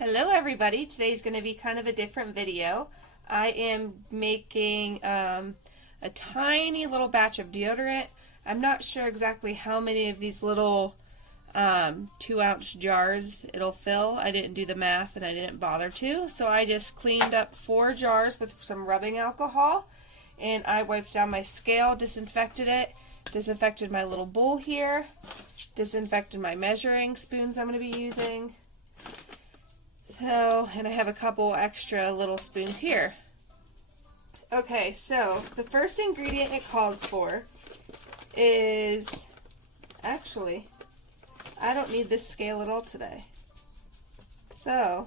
Hello everybody, today's going to be kind of a different video. I am making a tiny little batch of deodorant. I'm not sure exactly how many of these little 2-ounce jars it'll fill. I didn't do the math and I didn't bother to, so I just cleaned up 4 jars with some rubbing alcohol, and I wiped down my scale, disinfected it, disinfected my little bowl here, disinfected my measuring spoons I'm going to be using. So, and I have a couple extra little spoons here. Okay, so the first ingredient it calls for is, actually, I don't need this scale at all today. So,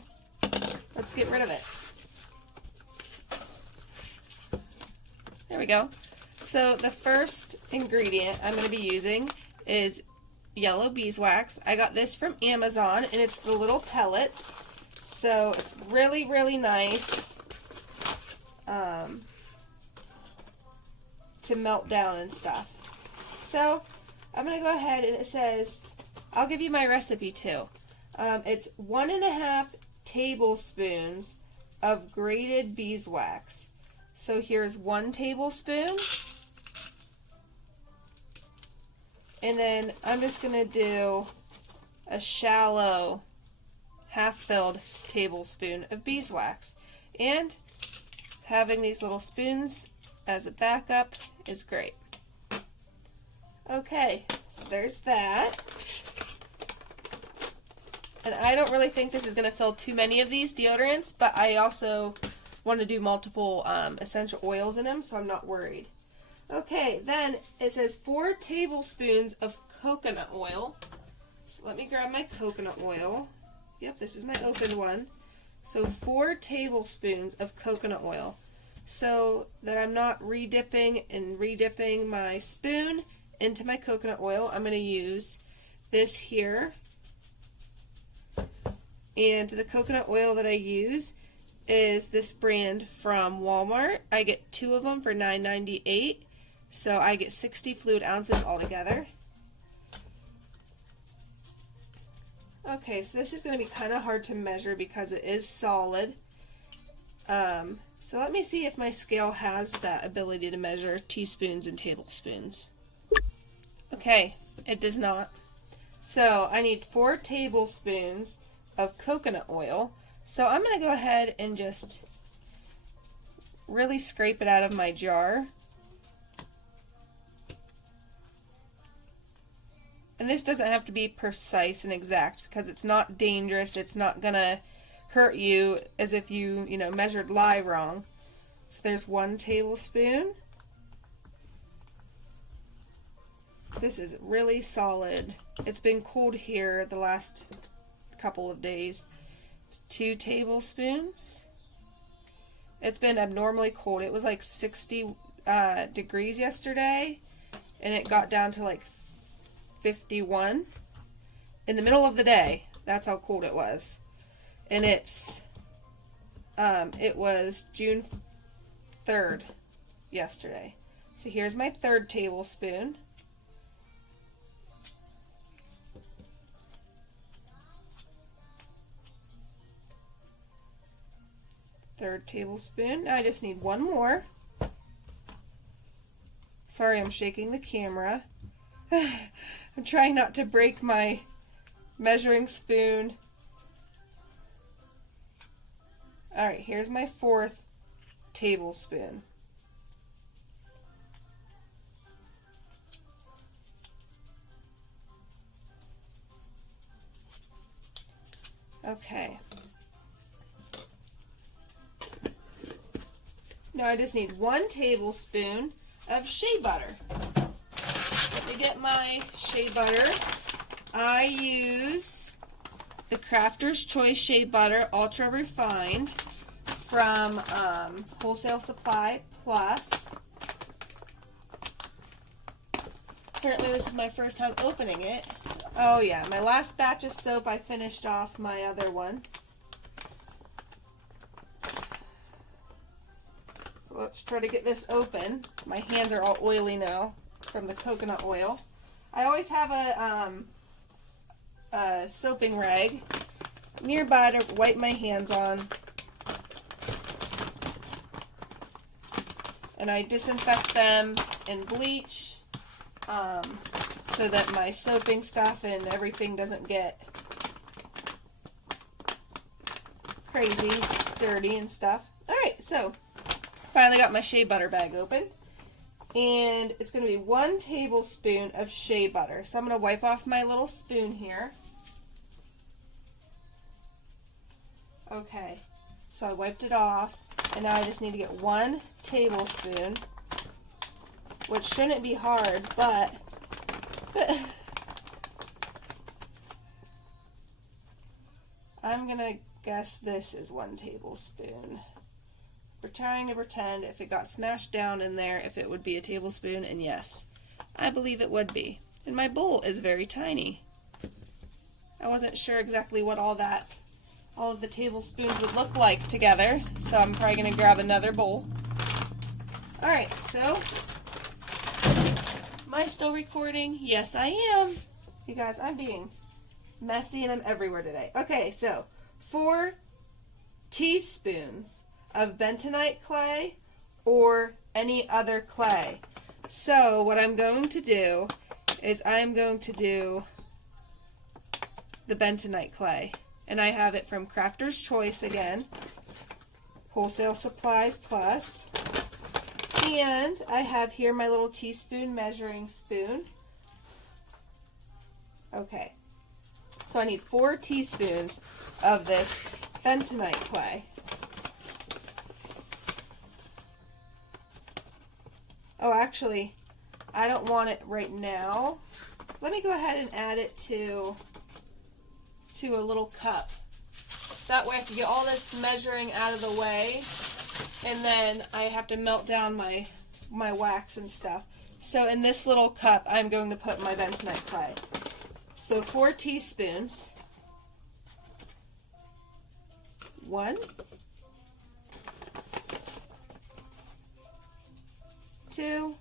let's get rid of it. There we go. So the first ingredient I'm going to be using is yellow beeswax. I got this from Amazon, and it's the little pellets. So it's really, really nice to melt down and stuff. So I'm going to go ahead, and it says, I'll give you my recipe too. It's 1.5 tablespoons of grated beeswax. So here's 1 tablespoon. And then I'm just going to do a shallow half-filled tablespoon of beeswax. And having these little spoons as a backup is great. Okay, so there's that. And I don't really think this is going to fill too many of these deodorants, but I also want to do multiple essential oils in them, so I'm not worried. Okay, then it says 4 tablespoons of coconut oil. So let me grab my coconut oil. Yep, this is my opened one. So 4 tablespoons of coconut oil. So that I'm not redipping my spoon into my coconut oil, I'm going to use this here. And the coconut oil that I use is this brand from Walmart. I get 2 of them for $9.98. So I get 60 fluid ounces altogether. Okay, so this is going to be kind of hard to measure because it is solid. So let me see if my scale has that ability to measure teaspoons and tablespoons. Okay, it does not. So I need 4 tablespoons of coconut oil. So I'm going to go ahead and just really scrape it out of my jar. And this doesn't have to be precise and exact because it's not dangerous. It's not going to hurt you as if you measured lye wrong. So there's 1 tablespoon. This is really solid. It's been cold here the last couple of days. 2 tablespoons. It's been abnormally cold. It was like 60 degrees yesterday, and it got down to like 51 in the middle of the day. That's how cold it was. And it was June 3rd yesterday. So here's my 3rd tablespoon. Third tablespoon. Now I just need 1 more. Sorry, I'm shaking the camera. I'm trying not to break my measuring spoon. Alright, here's my 4th tablespoon. Okay. Now I just need 1 tablespoon of shea butter. Let me get my shea butter. I use the Crafter's Choice Shea Butter Ultra Refined from Wholesale Supply Plus. Apparently this is my first time opening it. Oh yeah, my last batch of soap I finished off my other one. So let's try to get this open. My hands are all oily now from the coconut oil. I always have a soaping rag nearby to wipe my hands on. And I disinfect them in bleach so that my soaping stuff and everything doesn't get crazy, dirty and stuff. Alright, so finally got my shea butter bag open. And it's going to be 1 tablespoon of shea butter. So I'm going to wipe off my little spoon here. Okay, so I wiped it off. And now I just need to get 1 tablespoon, which shouldn't be hard, but I'm going to guess this is 1 tablespoon. We're trying to pretend if it got smashed down in there, if it would be a tablespoon, and yes, I believe it would be. And my bowl is very tiny. I wasn't sure exactly what all of the tablespoons would look like together, so I'm probably going to grab another bowl. Alright, so, am I still recording? Yes, I am. You guys, I'm being messy and I'm everywhere today. Okay, so, 4 teaspoons of bentonite clay or any other clay. So, what I'm going to do is I'm going to do the bentonite clay. And I have it from Crafter's Choice again, Wholesale Supplies Plus. And I have here my little teaspoon measuring spoon. Okay, so I need 4 teaspoons of this bentonite clay. Oh, actually, I don't want it right now. Let me go ahead and add it to a little cup. That way I can get all this measuring out of the way, and then I have to melt down my wax and stuff. So in this little cup, I'm going to put my bentonite clay. So 4 teaspoons. 1, 2,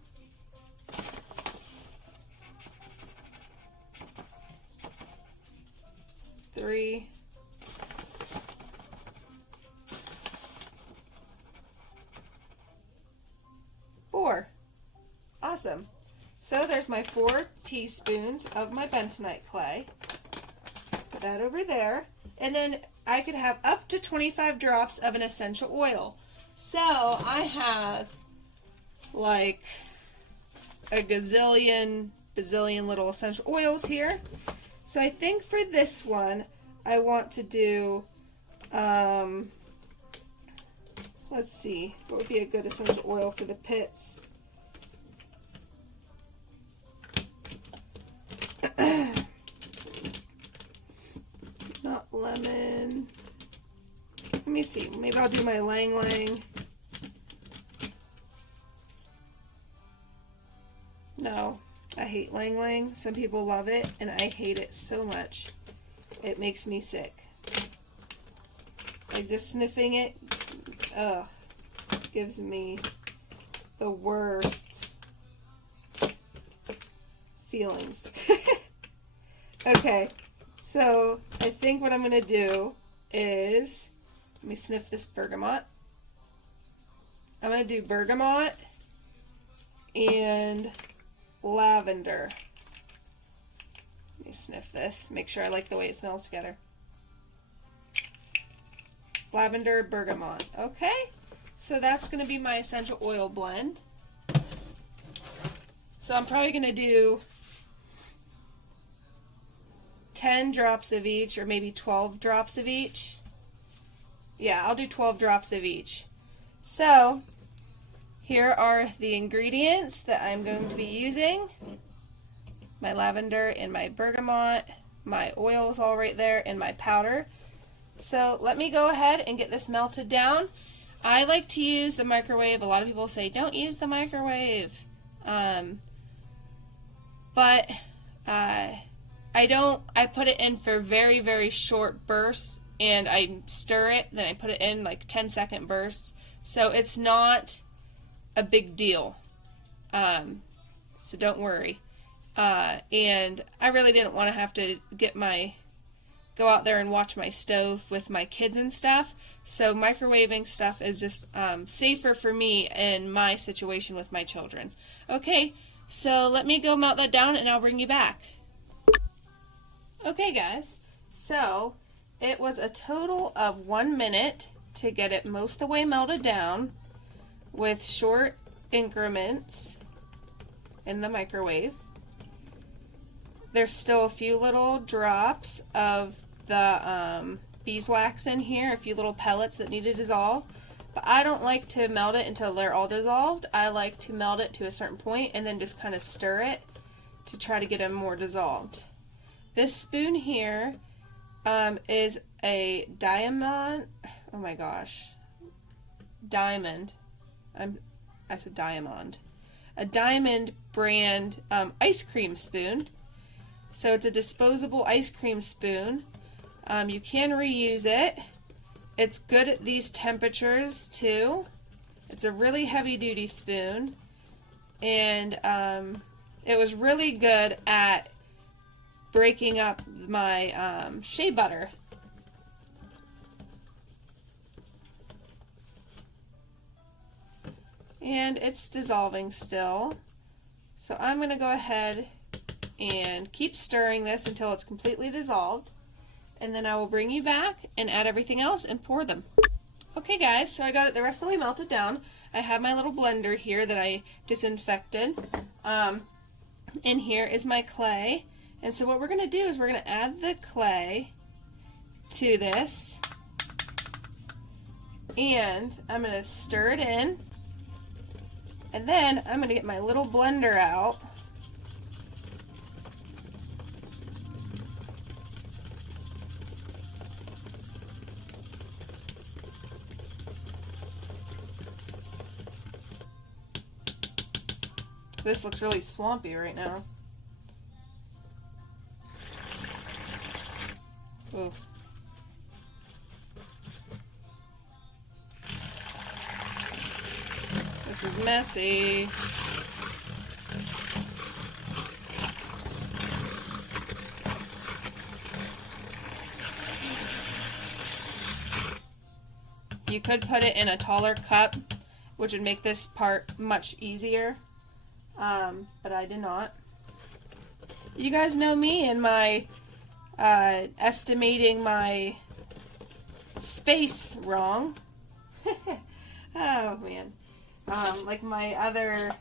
3, 4. Awesome. So there's my 4 teaspoons of my bentonite clay. Put that over there. And then I could have up to 25 drops of an essential oil. So I have like a bazillion little essential oils here. So I think for this one, I want to do, let's see, what would be a good essential oil for the pits? Not lemon. Let me see, maybe I'll do my Lang Lang. No. I hate Lang Lang. Some people love it, and I hate it so much. It makes me sick. Like, just sniffing it, gives me the worst feelings. Okay, so I think what I'm going to do is, let me sniff this bergamot. I'm going to do bergamot and lavender. Let me sniff this, make sure I like the way it smells together. Lavender, bergamot. Okay, so that's going to be my essential oil blend. So I'm probably going to do 10 drops of each, or maybe 12 drops of each. Yeah, I'll do 12 drops of each. So here are the ingredients that I'm going to be using. My lavender and my bergamot, my oils all right there, and my powder. So let me go ahead and get this melted down. I like to use the microwave. A lot of people say don't use the microwave. But I don't. I put it in for very, very short bursts, and I stir it, then I put it in like 10-second bursts. So it's not a big deal. So don't worry. And I really didn't want to have to go out there and watch my stove with my kids and stuff. So microwaving stuff is just safer for me in my situation with my children. Okay, so let me go melt that down and I'll bring you back. Okay guys, so it was a total of 1 minute to get it most of the way melted down with short increments in the microwave. There's still a few little drops of the beeswax in here, a few little pellets that need to dissolve. But I don't like to melt it until they're all dissolved. I like to melt it to a certain point and then just kind of stir it to try to get them more dissolved. This spoon here is a diamond. Oh my gosh, diamond. I said diamond. A Diamond brand ice cream spoon. So it's a disposable ice cream spoon. You can reuse it. It's good at these temperatures too. It's a really heavy duty spoon, and it was really good at breaking up my shea butter. And it's dissolving still. So I'm going to go ahead and keep stirring this until it's completely dissolved. And then I will bring you back and add everything else and pour them. Okay guys, so I got it the rest of the way melted down. I have my little blender here that I disinfected. And here is my clay. And so what we're going to do is we're going to add the clay to this. And I'm going to stir it in. And then I'm going to get my little blender out. This looks really swampy right now. Ooh. This is messy. You could put it in a taller cup, which would make this part much easier, but I did not. You guys know me and my estimating my space wrong. Oh man. Like my other,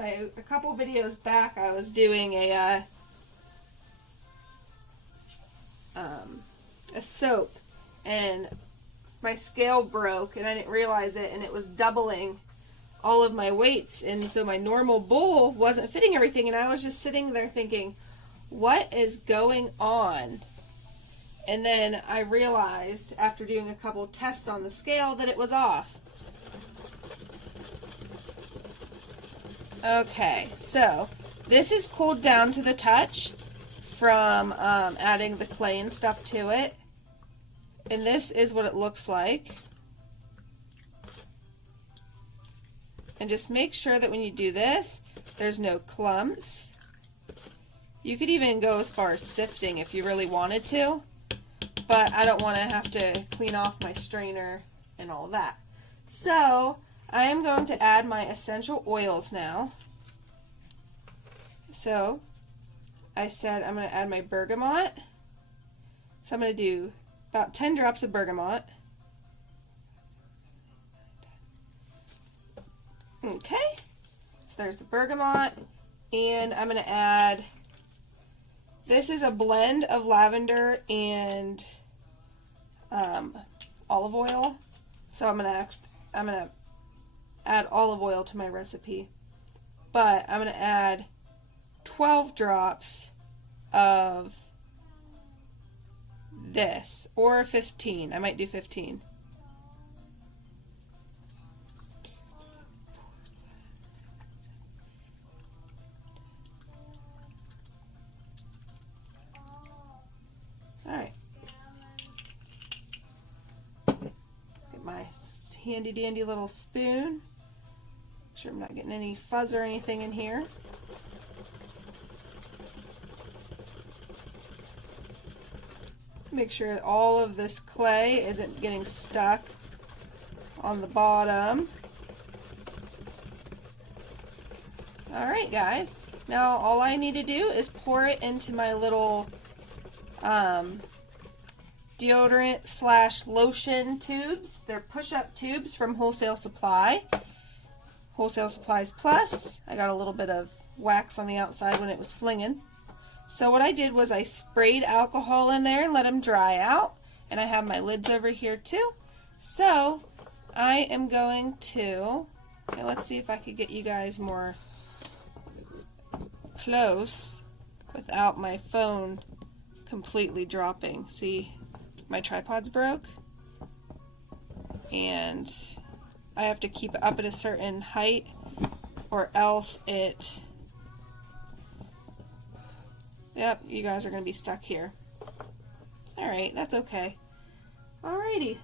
a couple videos back, I was doing a soap, and my scale broke, and I didn't realize it, and it was doubling all of my weights, and so my normal bowl wasn't fitting everything, and I was just sitting there thinking, what is going on? And then I realized after doing a couple tests on the scale that it was off. Okay, so this is cooled down to the touch from adding the clay and stuff to it. And this is what it looks like. And just make sure that when you do this, there's no clumps. You could even go as far as sifting if you really wanted to. But I don't want to have to clean off my strainer and all that. So I am going to add my essential oils now. So I said I'm going to add my bergamot. So I'm going to do about 10 drops of bergamot. Okay, so there's the bergamot, and I'm going to add, this is a blend of lavender and olive oil. So I'm going to add olive oil to my recipe, but I'm going to add 12 drops of this, or 15. I might do 15. Alright. Get my handy dandy little spoon. Make sure I'm not getting any fuzz or anything in here. Make sure all of this clay isn't getting stuck on the bottom. Alright guys, now all I need to do is pour it into my little deodorant / lotion tubes. They're push-up tubes from Wholesale Supply. Wholesale Supplies Plus. I got a little bit of wax on the outside when it was flinging. So what I did was I sprayed alcohol in there and let them dry out. And I have my lids over here too. So I am going to, let's see if I could get you guys more close without my phone completely dropping. See, my tripod's broke and I have to keep it up at a certain height or else it, yep, you guys are going to be stuck here. Alright, that's okay. Alrighty.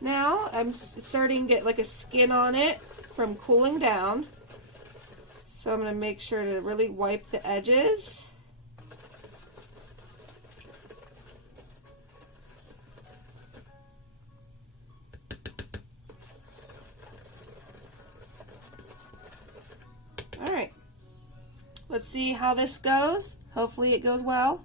Now I'm starting to get like a skin on it from cooling down. So I'm going to make sure to really wipe the edges. Alright, let's see how this goes. Hopefully it goes well.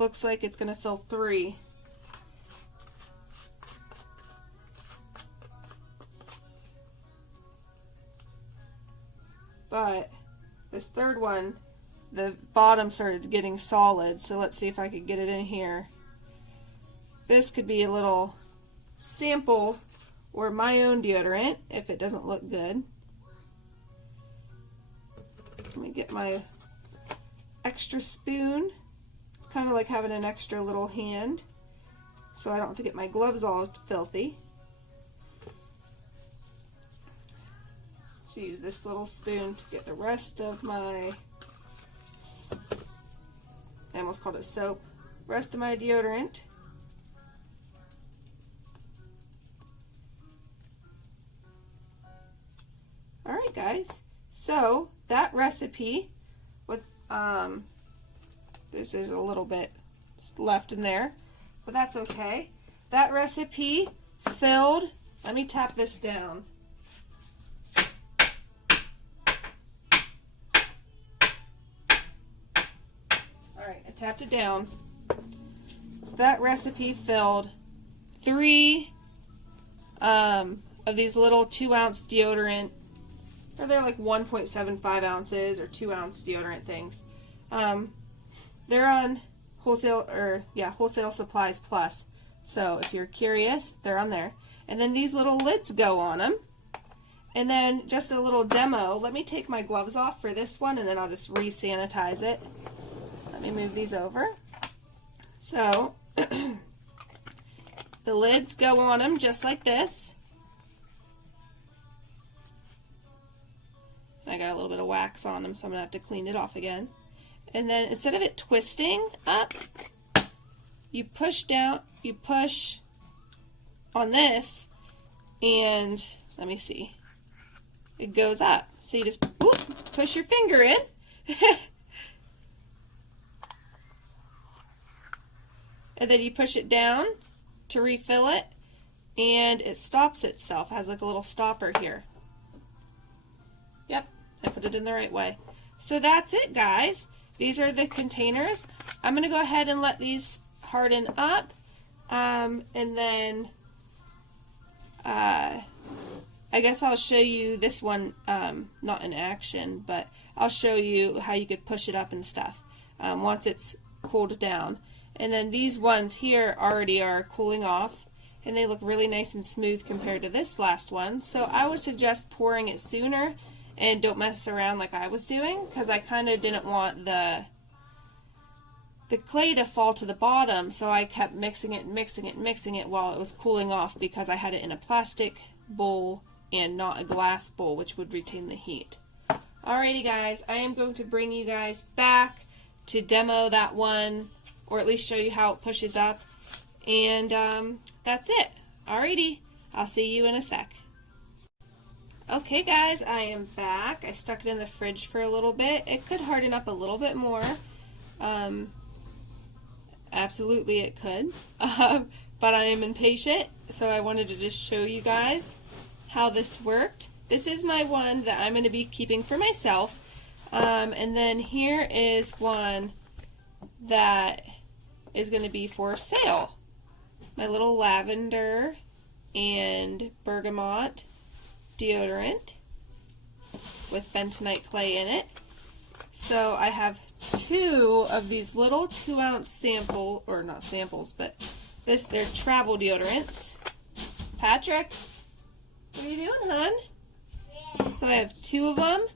Looks like it's going to fill 3. But this third one, the bottom started getting solid, so let's see if I could get it in here. This could be a little sample or my own deodorant if it doesn't look good. Let me get my extra spoon. It's kind of like having an extra little hand, so I don't have to get my gloves all filthy. Let's use this little spoon to get the rest of my, I almost called it soap, rest of my deodorant. Alright guys, so that recipe with, this is a little bit left in there, but that's okay. That recipe filled, let me tap this down. Alright, I tapped it down. So that recipe filled 3 of these little 2-ounce deodorant, or they're like 1.75 ounces or 2-ounce deodorant things. They're on Wholesale Supplies Plus. So if you're curious, they're on there. And then these little lids go on them. And then just a little demo. Let me take my gloves off for this one and then I'll just re-sanitize it. Let me move these over. So the lids go on them just like this. I got a little bit of wax on them, so I'm going to have to clean it off again. And then instead of it twisting up, you push down, you push on this, and let me see, it goes up. So you just whoop, push your finger in. And then you push it down to refill it, and it stops itself. It has like a little stopper here. Yep, I put it in the right way. So that's it, guys. These are the containers. I'm going to go ahead and let these harden up, and then I guess I'll show you this one, not in action, but I'll show you how you could push it up and stuff once it's cooled down. And then these ones here already are cooling off, and they look really nice and smooth compared to this last one. So I would suggest pouring it sooner and don't mess around like I was doing, because I kind of didn't want the clay to fall to the bottom, so I kept mixing it while it was cooling off, because I had it in a plastic bowl and not a glass bowl, which would retain the heat. Alrighty guys, I am going to bring you guys back to demo that one, or at least show you how it pushes up. And that's it. Alrighty, I'll see you in a sec. Okay guys, I am back. I stuck it in the fridge for a little bit. It could harden up a little bit more. Absolutely it could. But I am impatient, so I wanted to just show you guys how this worked. This is my one that I'm going to be keeping for myself. And then here is one that is going to be for sale. My little Lavender and Bergamot deodorant with bentonite clay in it. So I have 2 of these little 2-ounce sample, or not samples, but they're travel deodorants. Patrick, what are you doing, hon? Yeah. So I have 2 of them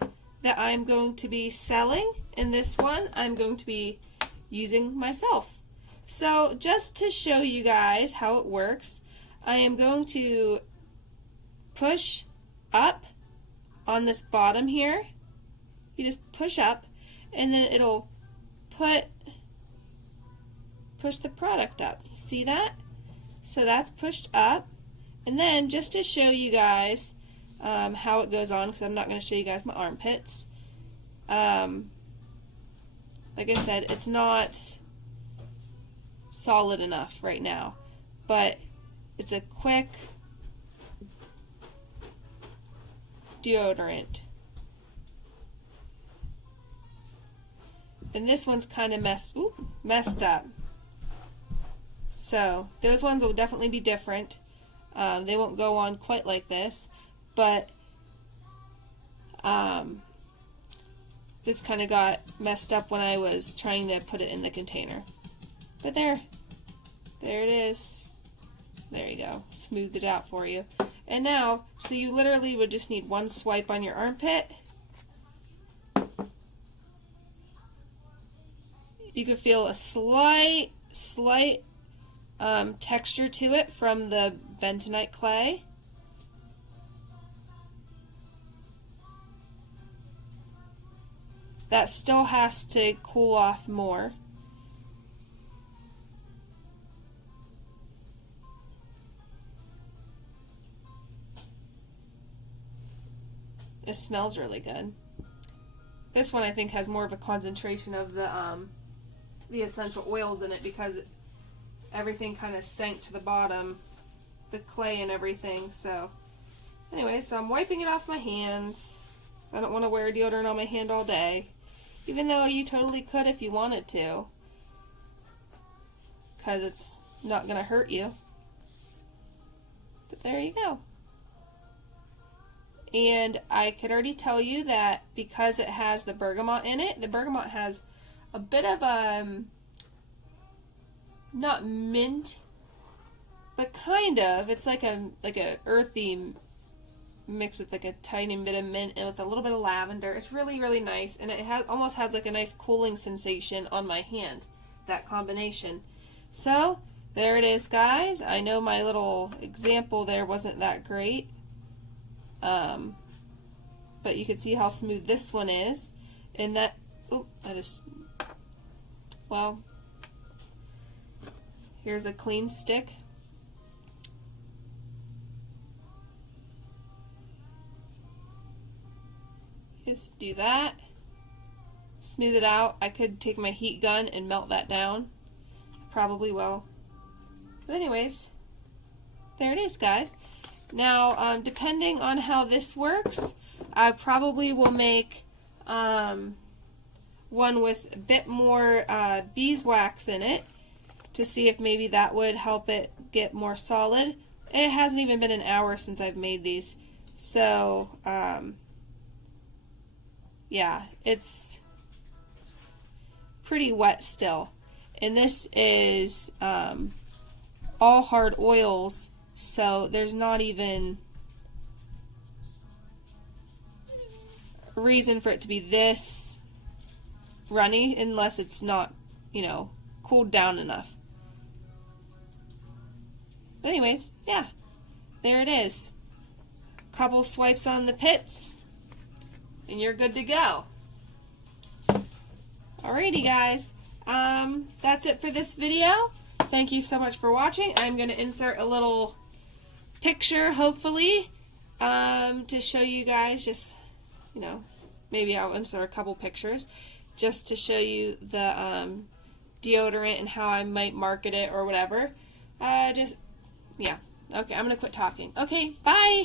that I'm going to be selling, and this one I'm going to be using myself. So just to show you guys how it works, I am going to push up on this bottom here. You just push up, and then it'll push the product up. See that? So that's pushed up. And then just to show you guys how it goes on, because I'm not going to show you guys my armpits. Like I said, it's not solid enough right now, but it's a quick deodorant. And this one's kind of messed up. So those ones will definitely be different. They won't go on quite like this, but this kind of got messed up when I was trying to put it in the container. But there it is. There you go. Smoothed it out for you. And now, so you literally would just need one swipe on your armpit. You can feel a slight texture to it from the bentonite clay. That still has to cool off more. It smells really good. This one I think has more of a concentration of the essential oils in it, because everything kind of sank to the bottom, the clay and everything. So anyway, so I'm wiping it off my hands. So I don't want to wear deodorant on my hand all day, even though you totally could if you wanted to, because it's not going to hurt you. But there you go. And I could already tell you that because it has the bergamot in it, the bergamot has a bit of a, not mint, but kind of. It's like a earthy mix with like a tiny bit of mint and with a little bit of lavender. It's really, really nice, and it almost has like a nice cooling sensation on my hand, that combination. So there it is, guys. I know my little example there wasn't that great. But you can see how smooth this one is, and that, well, here's a clean stick. Just do that, smooth it out. I could take my heat gun and melt that down. Probably will. But anyways, there it is, guys. Now, depending on how this works, I probably will make one with a bit more beeswax in it to see if maybe that would help it get more solid. It hasn't even been an hour since I've made these, so yeah, it's pretty wet still. And this is all hard oils, so there's not even a reason for it to be this runny unless it's not, cooled down enough. But anyways, yeah, there it is. Couple swipes on the pits and you're good to go. Alrighty, guys. That's it for this video. Thank you so much for watching. I'm going to insert a little picture, hopefully, to show you guys just, maybe I'll insert a couple pictures just to show you the deodorant and how I might market it or whatever. Yeah. Okay, I'm going to quit talking. Okay, bye!